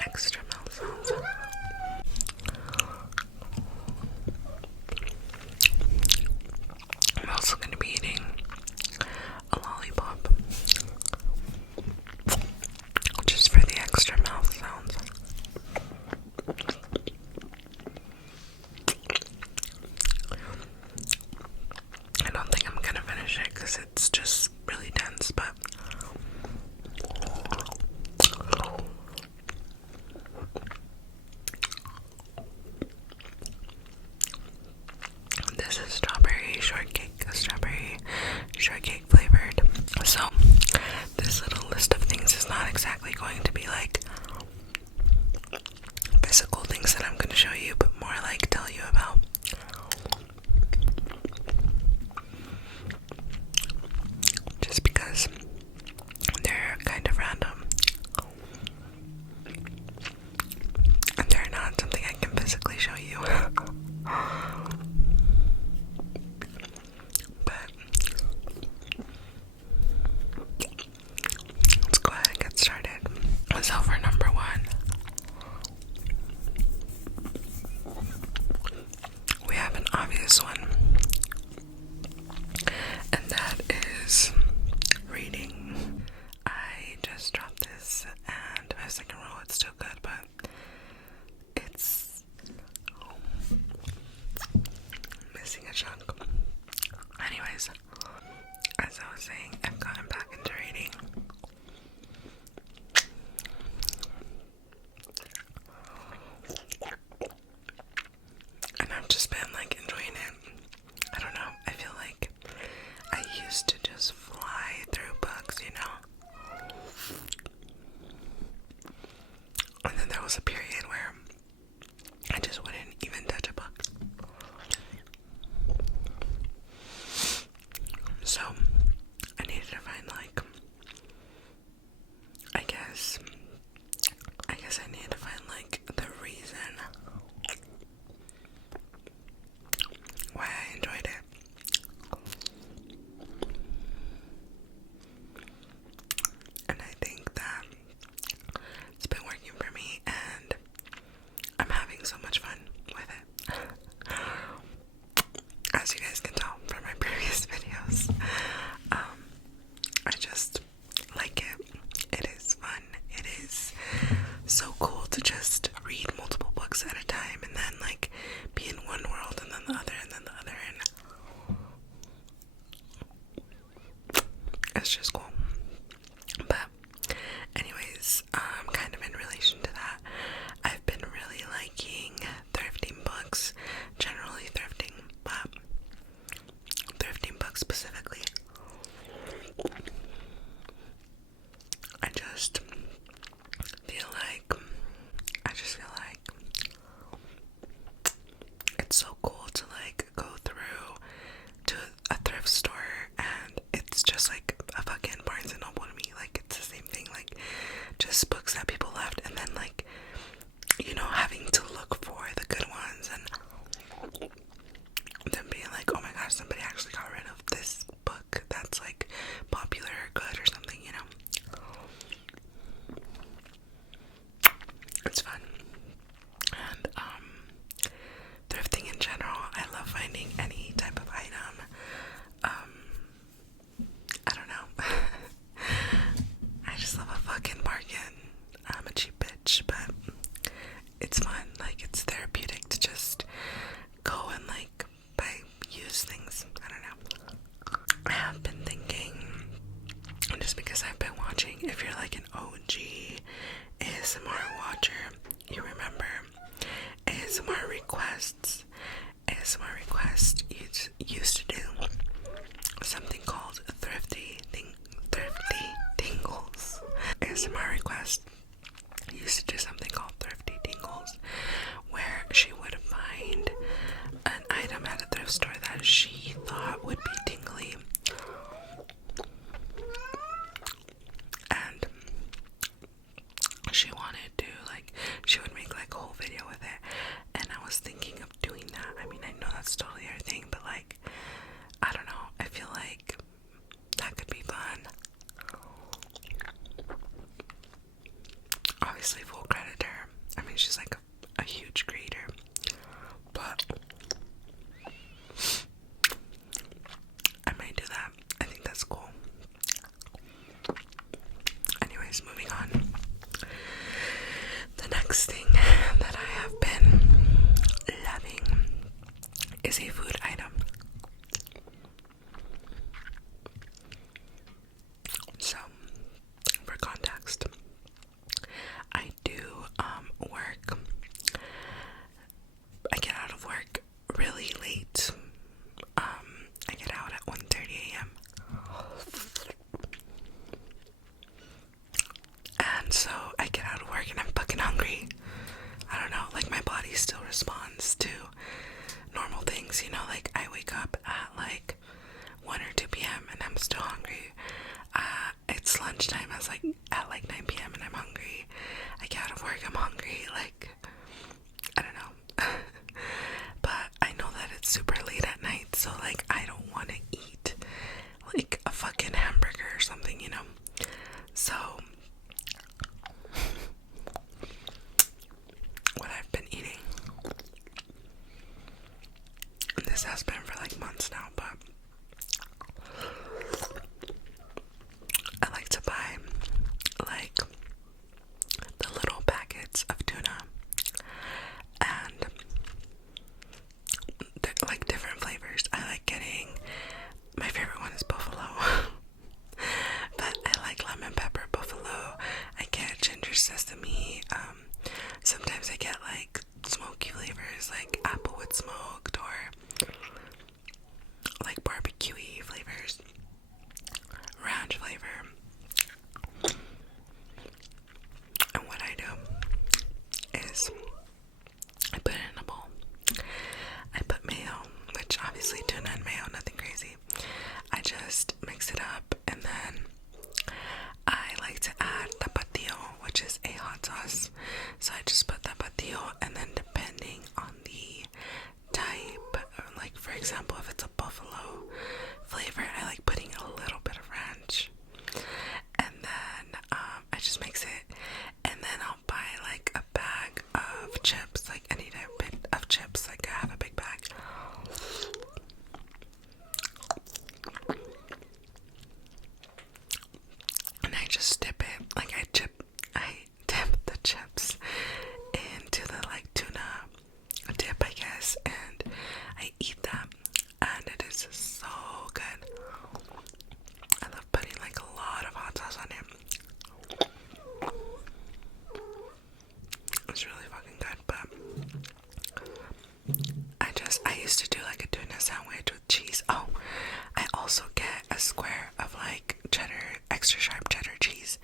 extra mouth sounds. I'm also going to be eating a lollipop just for the extra mouth sounds. I don't think I'm going to finish it because it's just really dense, but this is strawberry shortcake flavored. So this little list of things is not exactly going to be like physical things that I'm going to show you, but more like tell you about. Just because they're kind of random and they're not something I can physically show you. But let's go ahead and get started. So for number one, we have an obvious one, and that is reading. I just dropped this, and my second roll, it's still good, but it's missing a chunk. Anyways, as I was saying, I've gotten back into reading. And I've just been like enjoying it. I don't know, I feel like I used to just fly through books, you know? And then there was a period where I just wouldn't even touch a book. So I needed to find like, I guess I needed to find like the reason why I enjoyed it. And I think that it's been working for me, and I'm having so much fun with it. As you guys can tell from my previous videos, I just like it. It is fun. It is so cool to just read multiple books at a time and then like be in one world and then the other and then the other, and it's just cool. But anyways, kind of in relation to that, I've been really liking thrifting books, generally thrifting, but thrifting books specifically. I just feel like it's so cool to like go through to a thrift store and it's just like a fucking Barnes and Noble to me. Like it's the same thing, like just books that people left, and then like, you know, having to look for the good ones and then being like, oh my gosh, somebody actually got rid of this book that's like popular or good or something, you know. It's fun. And thrifting in general, I love finding any type of item. I don't know. I just love a fucking bargain. I'm a cheap bitch, but it's fun. Like it's therapeutic to just go and like buy used things. I don't know. I have been thinking, just because I've been watching, if you're like an OG ASMR watcher, you remember ASMR requests. ASMR requests used to do something called thrifty tingles. ASMR request used to do something called thrifty tingles, where she would find an item at a thrift store that she thought would be tingly, and she wanted to like, she would make like a whole video with it, and I was thinking of doing that. I mean, I know that's totally her thing, but like, I don't know, I feel like that could be fun. Obviously full credit at her. I mean, she's like a huge creator, but I might do that. I think that's cool. Anyways, moving on. The next thing that I have been loving is a food item. So, for context, I do work. I get out of work really late. I get out at 1:30 a.m. And so I get out of work and I'm fucking hungry. I don't know, like my body still responds to normal things, you know, like I wake up at like 1 or 2 p.m. and I'm still hungry. It's lunchtime, I was like at like 9 p.m. and I'm hungry. I get out of work, I'm hungry, like, I don't know. But I know that it's super late at night, so like I don't want to eat like a fucking hamburger or something, you know? So what I've been eating, and this has been for like months now, but I like to buy like the little packets of tuna, and they're like different flavors. I like getting, my favorite one is buffalo, but I like lemon pepper buffalo. I get ginger sesame. Sometimes I get like smoky flavors like applewood smoked or like barbecue-y flavors, ranch flavor. And what I do is I put it in a bowl. I put mayo, which obviously tuna and mayo, nothing crazy. I just mix it up, and then I like to add tapatio, which is a hot sauce. So I just put tapatio, and then depending on the type, like for example, if it's a buffalo flavor, I like putting a little bit of ranch. And then I just mix it, and then I'll buy like a bag of chips. Like I need a bit of chips, like I have a big bag. And I just dip it, like I dip the chips into the like tuna dip, I guess, and I eat that, and it is so good. I love putting like a lot of hot sauce on it. It's really fucking good, but I used to do like a tuna sandwich with cheese. Oh, I also get a square of like cheddar, extra sharp cheddar cheese,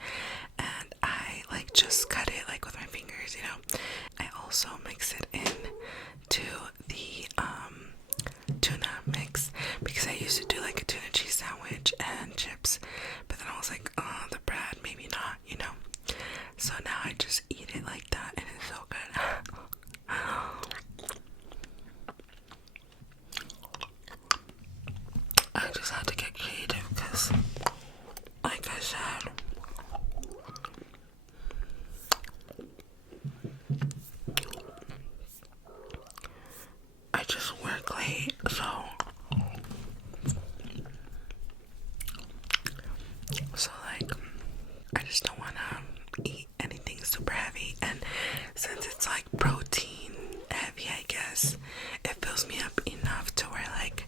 and I like just cut it like with my fingers, you know. I also mix it in to the tuna mix, because I used to do like a tuna cheese sandwich and chips, but then I was like, oh, the bread, maybe not, you know. So now I just eat it like that, and it's so good. I just had to get creative because, like I said, I just work late, so like I just don't want to eat anything super heavy, and since it's like protein heavy, I guess it fills me up enough to where like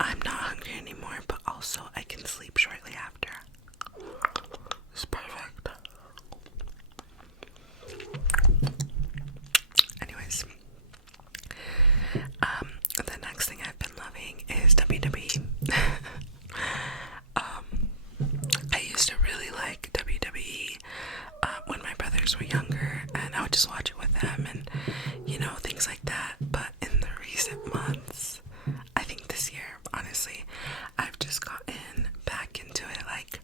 I'm not hungry anymore, but also I can sleep shortly after. It's perfect. Anyways, the next thing I've been loving is WWE. I used to really like WWE when my brothers were younger, and I would just watch it with them, and you know, things like that. But in the recent months, I think this year, honestly, I've just gotten back into it. Like,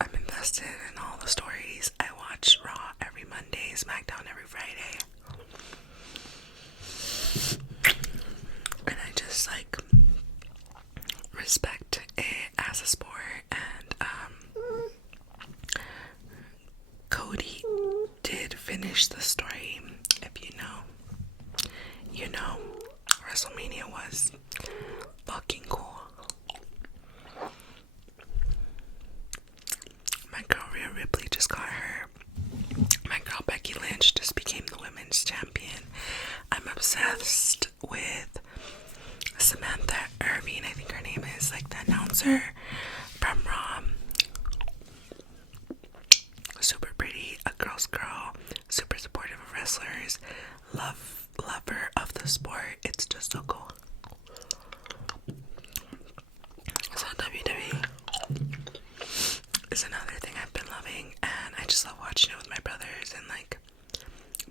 I'm invested in all the stories. I watch Raw every Monday, SmackDown every Friday, and I just like respect it as a sport, and finish the story. If you know, you know, WrestleMania was fucking cool. My girl Rhea Ripley just got her. My girl Becky Lynch just became the women's champion. I'm obsessed with Samantha Irving, I think her name is, like the announcer from Raw. Super pretty, a girl's girl, super supportive of wrestlers, lover of the sport. It's just so cool. So WWE is another thing I've been loving, and I just love watching it with my brothers and like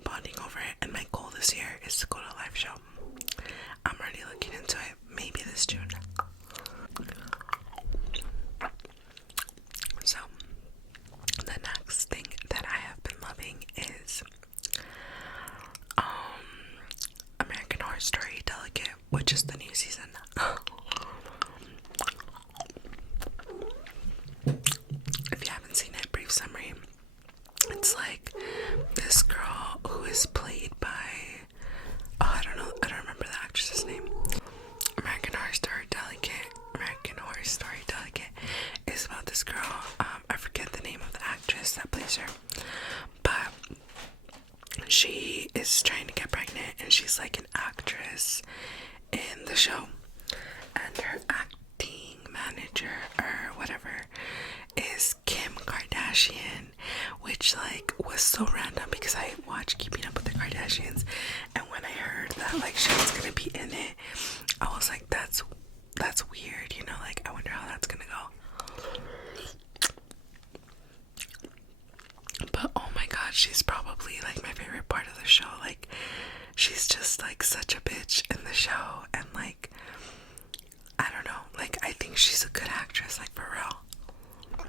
bonding over it. And my goal this year is to go to a live show. I'm already looking into it, maybe this June. So the next thing that I have been loving is American Horror Story Delicate, which is the new season. If you haven't seen it, brief summary. It's like this girl who is played by, I don't remember the actress's name. American Horror Story Delicate is about this girl. I forget the name of the actress that plays her, but she is trying to get pregnant, and she's like an actress in the show, and her acting manager or whatever is Kim Kardashian, which like was so random because I watched Keeping Up with the Kardashians, and when I heard that like she was gonna be in it, I was like, that's weird, you know, like I wonder how that's gonna go. But oh my god, she's probably like my favorite part of the show. Like she's just like such a bitch in the show, and like I don't know, like I think she's a good actress, like for real.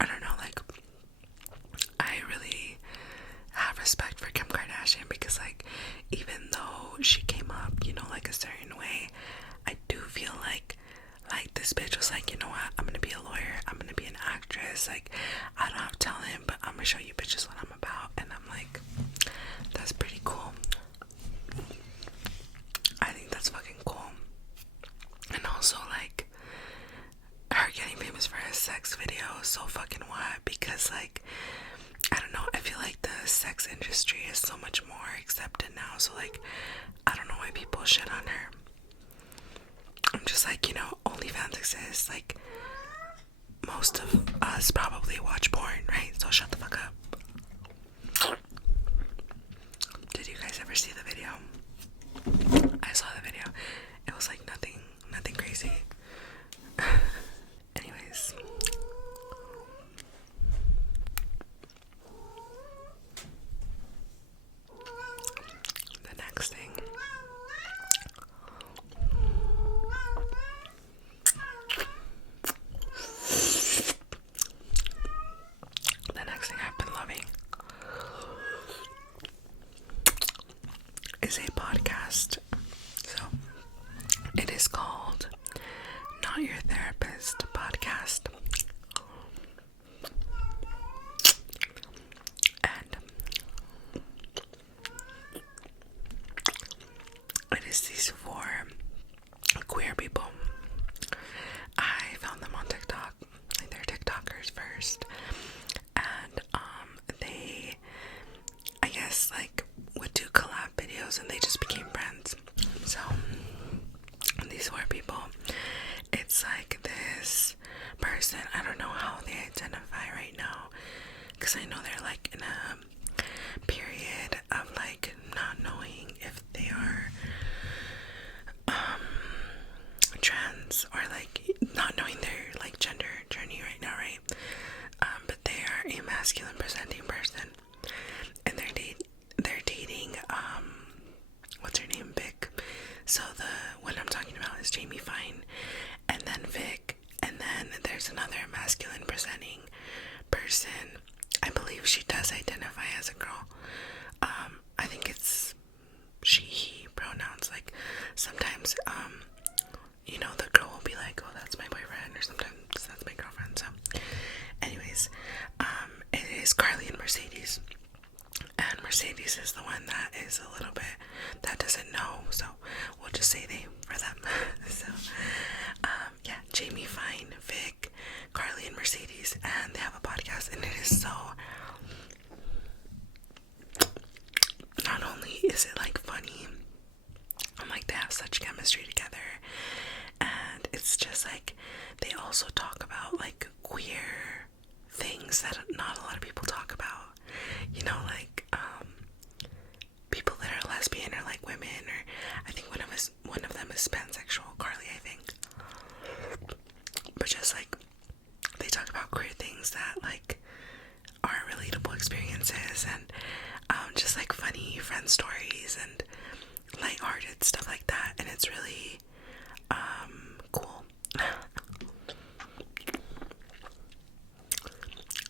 I don't know, like I really have respect for Kim Kardashian because like even though she came up, you know, like a certain way, I do feel like this bitch was like, you know what, I'm gonna be a lawyer, I'm gonna be an actress, like I don't have to tell him, but I'm gonna show you bitches what I'm about. And I'm like, that's pretty cool. I think that's fucking cool. And also like her getting famous for her sex video is so fucking what, because like I don't know, I feel like the sex industry is so much more accepted now, so like I don't know why people shit on her. I'm just like, you know, OnlyFans exists, like most of us probably watch porn, right? So shut the fuck up. Did you guys ever see the video? I saw the video. It was like nothing crazy. Anyways, the next thing. The next thing I've been loving is a podcast. So it is called Not Your Therapist Podcast. And it is these four queer people. I found them on TikTok. Like they're TikTokers first. And they, I guess, like would do collab videos, and they just became friends. So these four people, it's like this person, I don't know how they identify right now, because I know they're like in a period of like not knowing if they are trans, or like not knowing their like gender journey right now, right? But they are a masculine presenting person, and they're dating what's her name, Vic. So the one I'm talking about is Jamie Fine, and then Vic, and then there's another masculine presenting person. I believe she does identify as a girl. I think it's she, he pronouns. Like sometimes you know, the girl will be like, oh, that's my boyfriend, or sometimes that's my girlfriend. So anyways, it anyways, Carly and Mercedes. And Mercedes is the one that is a little bit, that doesn't know, so we'll just say they for them. So, yeah, Jamie, Fine, Vic, Carly, and Mercedes, and they have a podcast, and it is so, not only is it like funny, I'm like, they have such chemistry together, and it's just like, they also talk about like queer things that not a lot of people talk about, you know, like people that are lesbian or like women, or I think one of them is pansexual, Carly, I think. But just like, they talk about queer things that like are relatable experiences, and just like funny friend stories and lighthearted stuff like that, and it's really cool.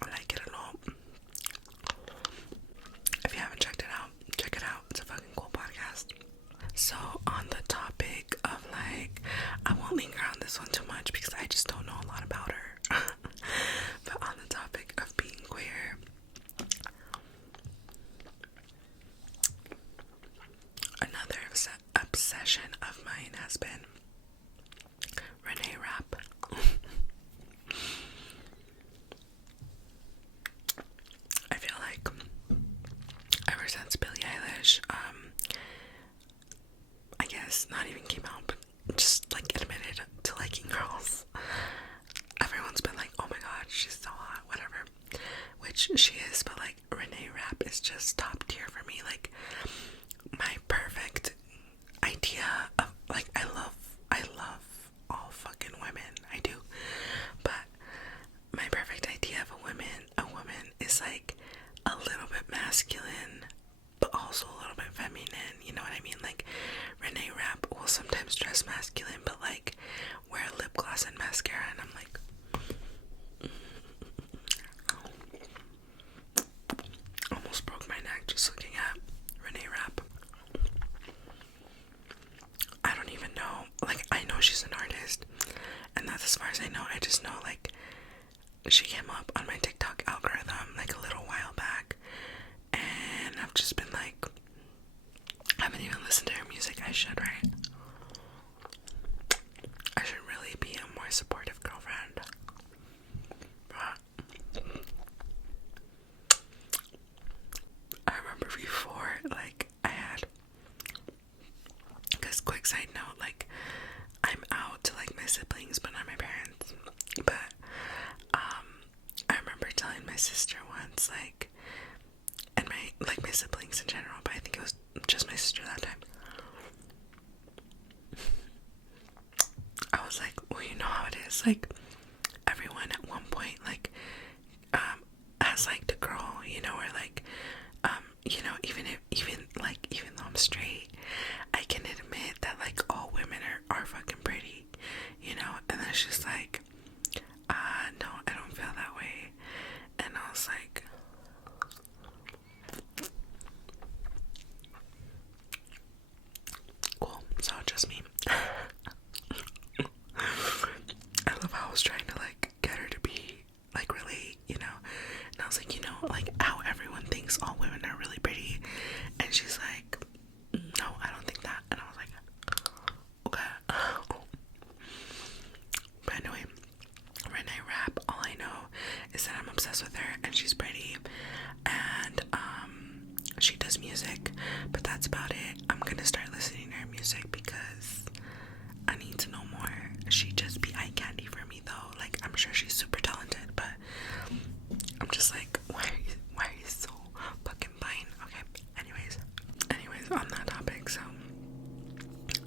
I like it a lot. If you haven't checked it out, check it out. It's a fucking cool podcast. So on the topic of like, I won't linger on this one too much because I just don't know a lot about her. But on the topic of being queer, another obsession of mine has been Renee Rapp. I feel like ever since Billie Eilish, I guess not even came out, but just like admitted to liking girls, everyone's been like, oh my god, she's so hot, whatever, which she is, but like Renee Rapp is just top tier for me. Like, my perfect idea of like, I love all fucking women, I do, but my perfect idea of a woman is like a little bit masculine but also a little bit feminine, you know what I mean? Like, Renee Rapp will sometimes dress masculine but like wear lip gloss and mascara, and I'm like, almost broke my neck just looking at Renee Rapp. I don't even know, like, I know she's an artist, and that's as far as I know. I just know like she came up on my TikTok algorithm like a little while back, and I've just been like, I haven't even listened to her music. I should, right? I should really be a more supportive girlfriend. But I remember before, like, I had, because quick side note, like, I'm out to like my siblings but not my parents, but I remember telling my sister once, like, and my siblings in general, but I think it was just my sister that time, I was like, well, you know how it is, like, everyone at one point, like, has liked a girl, you know, or like, you know, even though I'm straight, I can admit that like all women are fucking pretty, you know. And then she's like, no, I don't feel that way. And I was like, cool, so just me. I love how I was trying to like get her to be like really, you know, and I was like, you know, like how everyone thinks all women are really pretty, and she's like, no, I don't think that. And I was like, okay. But anyway, Renee Rapp, all I know is that I'm obsessed with her, and she's pretty, and she does music, but that's about it. I'm gonna start listening to her music because I need to know more. She just be eye candy for me though. Like, I'm sure she's super talented, but I'm just like, why are you so fucking fine? Okay, anyways, on that topic, so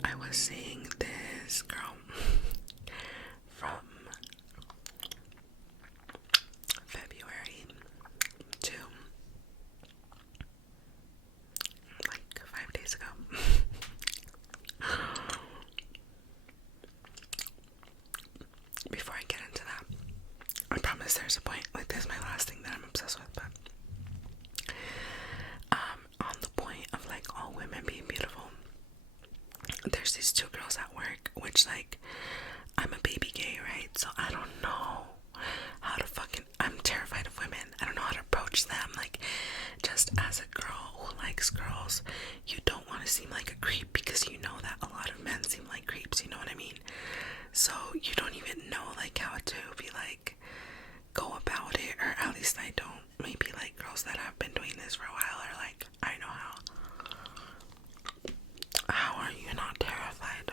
I was seeing this girl from February to like 5 days ago. Before I get into that, I promise there's a point. Like, this is my last thing that I'm obsessed with, but on the point of like all women being beautiful, there's these two girls at work, which like, I'm a baby gay, right? So I don't know how to fucking, I'm terrified of women. I don't know how to approach as a girl who likes girls, you don't want to seem like a creep because you know that a lot of men seem like creeps, you know what I mean? So you don't even know like how to be like go about it, or at least I don't. Maybe like girls that have been doing this for a while are like, I know how. How are you not terrified?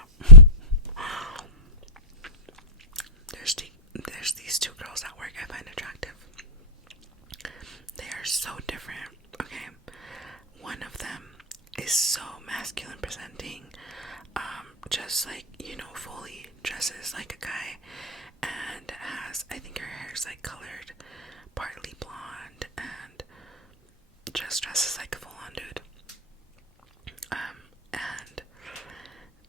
There's these two girls at work I find attractive. They are so different, okay? One of them is so masculine presenting, just like, you know, fully dresses like a guy, and has, I think her hair's like colored partly blonde, and just dresses like a full-on dude. And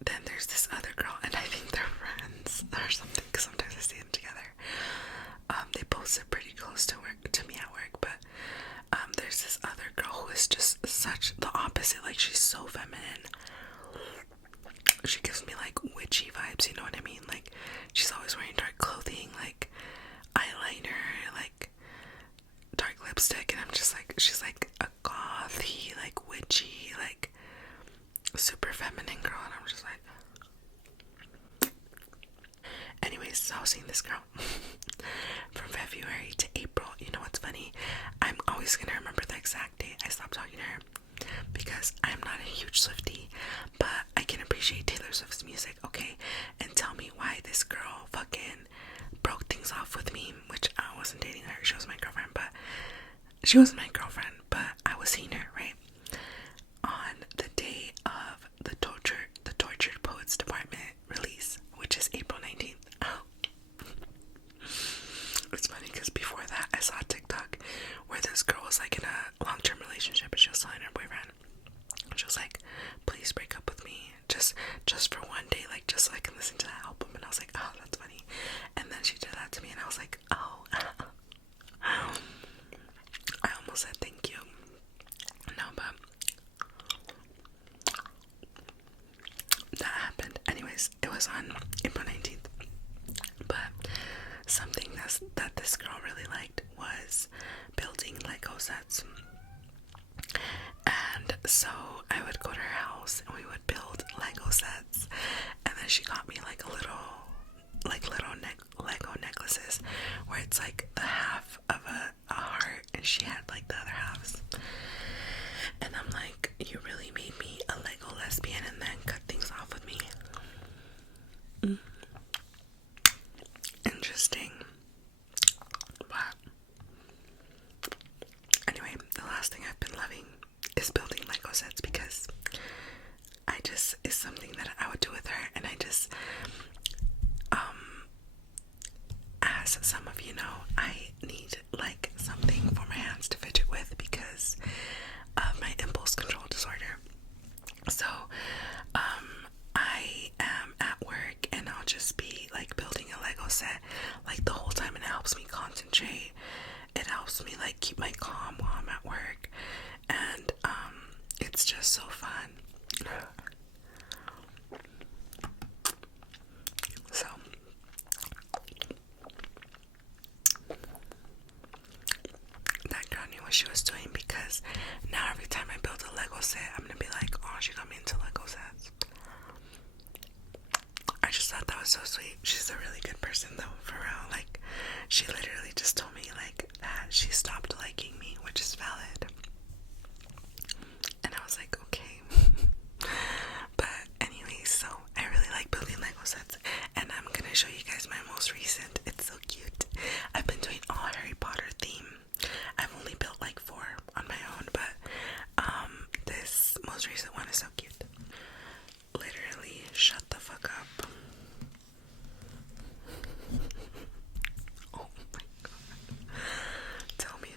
then there's this other girl, and I think they're friends or something, because sometimes I see them together. They both sit pretty close to me at work, but there's this other girl who is just such the opposite. Like, she's so feminine. She gives me like witchy vibes, you know what I mean? Like, she's always wearing dark clothing, like eyeliner, like dark lipstick, and I'm just like, she's like a gothy, like witchy, like super feminine girl, and I'm just like, anyways, so I was seeing this girl from February to April. You know what's funny? I'm always gonna remember the exact date I stopped talking to her, because I'm not a huge Swiftie, but I can appreciate Taylor Swift's music, okay? And tell me why this girl fucking broke things off with me, which I wasn't dating her. She was my girlfriend, but I was seeing her, right? On the day of the Tortured Poets Department release, which is April 19th. It's funny because before that I saw a TikTok where this girl was like in a long-term relationship and she was telling her boyfriend, she was like, please break up with me just for one day, like just so I can listen to that album. And I was like, oh, that's funny. And then she did that to me and I was like, oh. I almost said thank you. No, but that happened. Anyways, it was on April 19th. But something that this girl really liked was building Lego sets. And so I would go to her house and we would build Lego sets. And then she got me like little Lego necklaces where it's like the half of a heart and she had like the other halves. And I'm like, you really made me a Lego lesbian and then cut things off with me. Interesting. But anyway, the last thing I've been loving is building Lego sets, because it's something that I would do with her, and I just as some of you know, I need like something for my hands to fidget with because of my impulse control disorder. So I am at work and I'll just be like building a Lego set like the whole time, and it helps me concentrate. It helps me like keep my calm while I'm at work, and it's just so fun. So that girl knew what she was doing, because now every time I build a Lego set, I'm gonna be like, oh, she got me into Lego sets. I just thought that was so sweet. She's a really good person though, for real. Like, she literally just told me like that she stopped liking me, which is valid. And I was like, okay. But anyways, so I really like building Lego sets, and I'm gonna show you guys my most recent. It's so cute. I've been doing all Harry Potter theme. I've only built like 4 on my own, but this most recent one is so cute. Literally, shut the fuck up. Oh my god. Tell me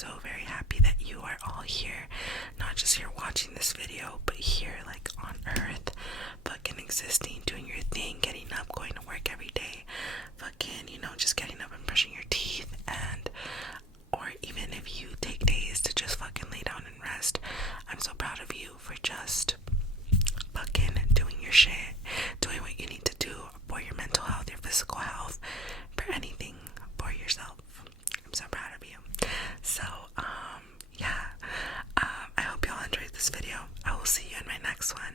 so very happy that you are all here, not just here watching this video, but here like on earth, fucking existing, doing your thing, getting up, going to work every day, fucking, you know, just getting up and brushing your teeth, and or even if you take days to just fucking lay down and rest, I'm so proud of you for just fucking doing your shit, doing what you need to do for your mental health, your physical health, for anything for yourself. I'm so proud of you. So, yeah, I hope y'all enjoyed this video. I will see you in my next one.